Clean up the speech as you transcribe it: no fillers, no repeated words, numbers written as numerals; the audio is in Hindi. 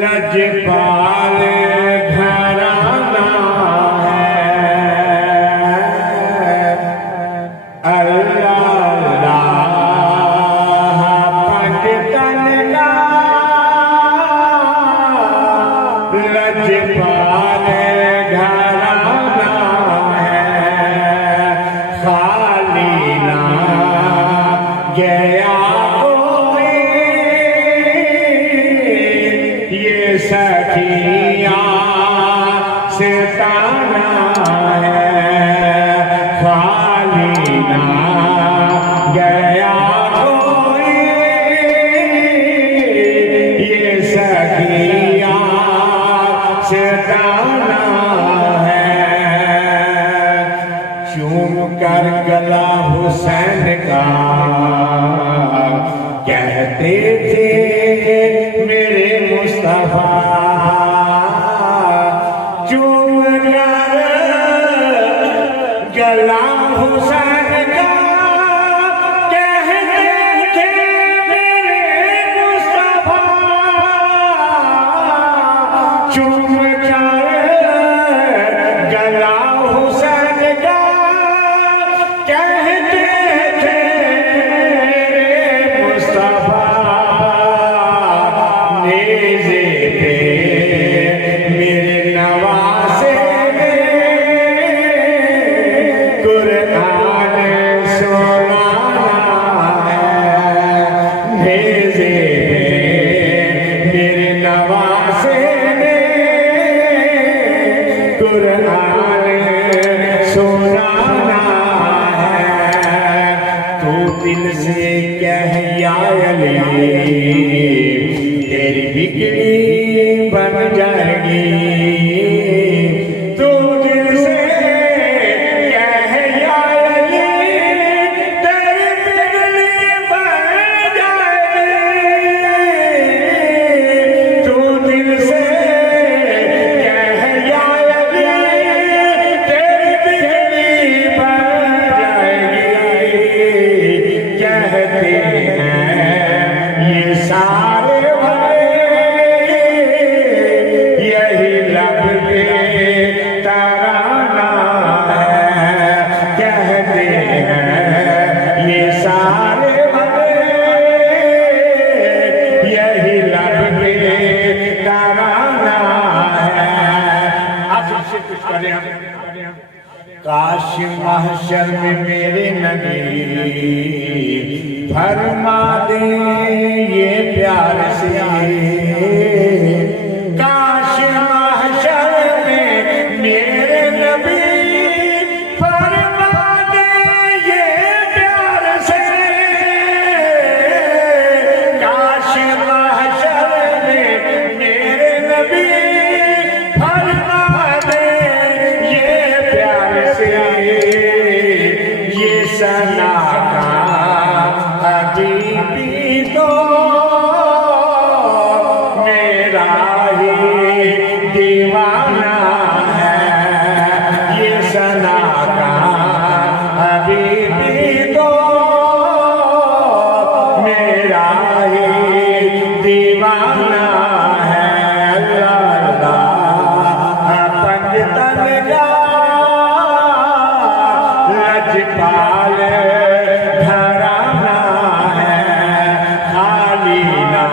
लजपाल घराना है अल्लाह पंजतन का लजपाल घराना है खाली ना गया सखिया से ताना है खाली ना गया कोई ये सखिया से ताना है। चूम कर गला हुसैन का कहते थे मेरे मुस्तफा चूम कर गला हुसैन का कहते थे मेरे मुस्तफा चूम कर गला हुसैन का कहते थे मेरे मुस्तफा नेज़े पे मेरे नवासे कुरान सुनाना है नेज़े पे मेरे नवासे कुरान सुनाना है। तू दिल से कह या अली तेरी बिगड़ी बन जाएगी तू दिल से कह या अली तेरी बिगड़ी बन जाएगी तू दिल से कह या अली तेरी बिगड़ी बन जाएगी। कहते हैं ये सारे यही लब पे तराना है। कहते हैं ये सारे यही लब पे तराना है। अब से कुछ करें हम काश महशर में मेरे नबी फरमा दे ये प्यार से काश महशर में मेरे नबी फरमा दे ये प्यार से काश महशर में मेरे नबी फरमा दे ये प्यार से ये सना का हबीबी तो मेरा ही दीवाना है ये सना का हबीबी तो मेरा ही दीवाना है। अल्लाह पंजतन का लजपाल घराना है खाली ना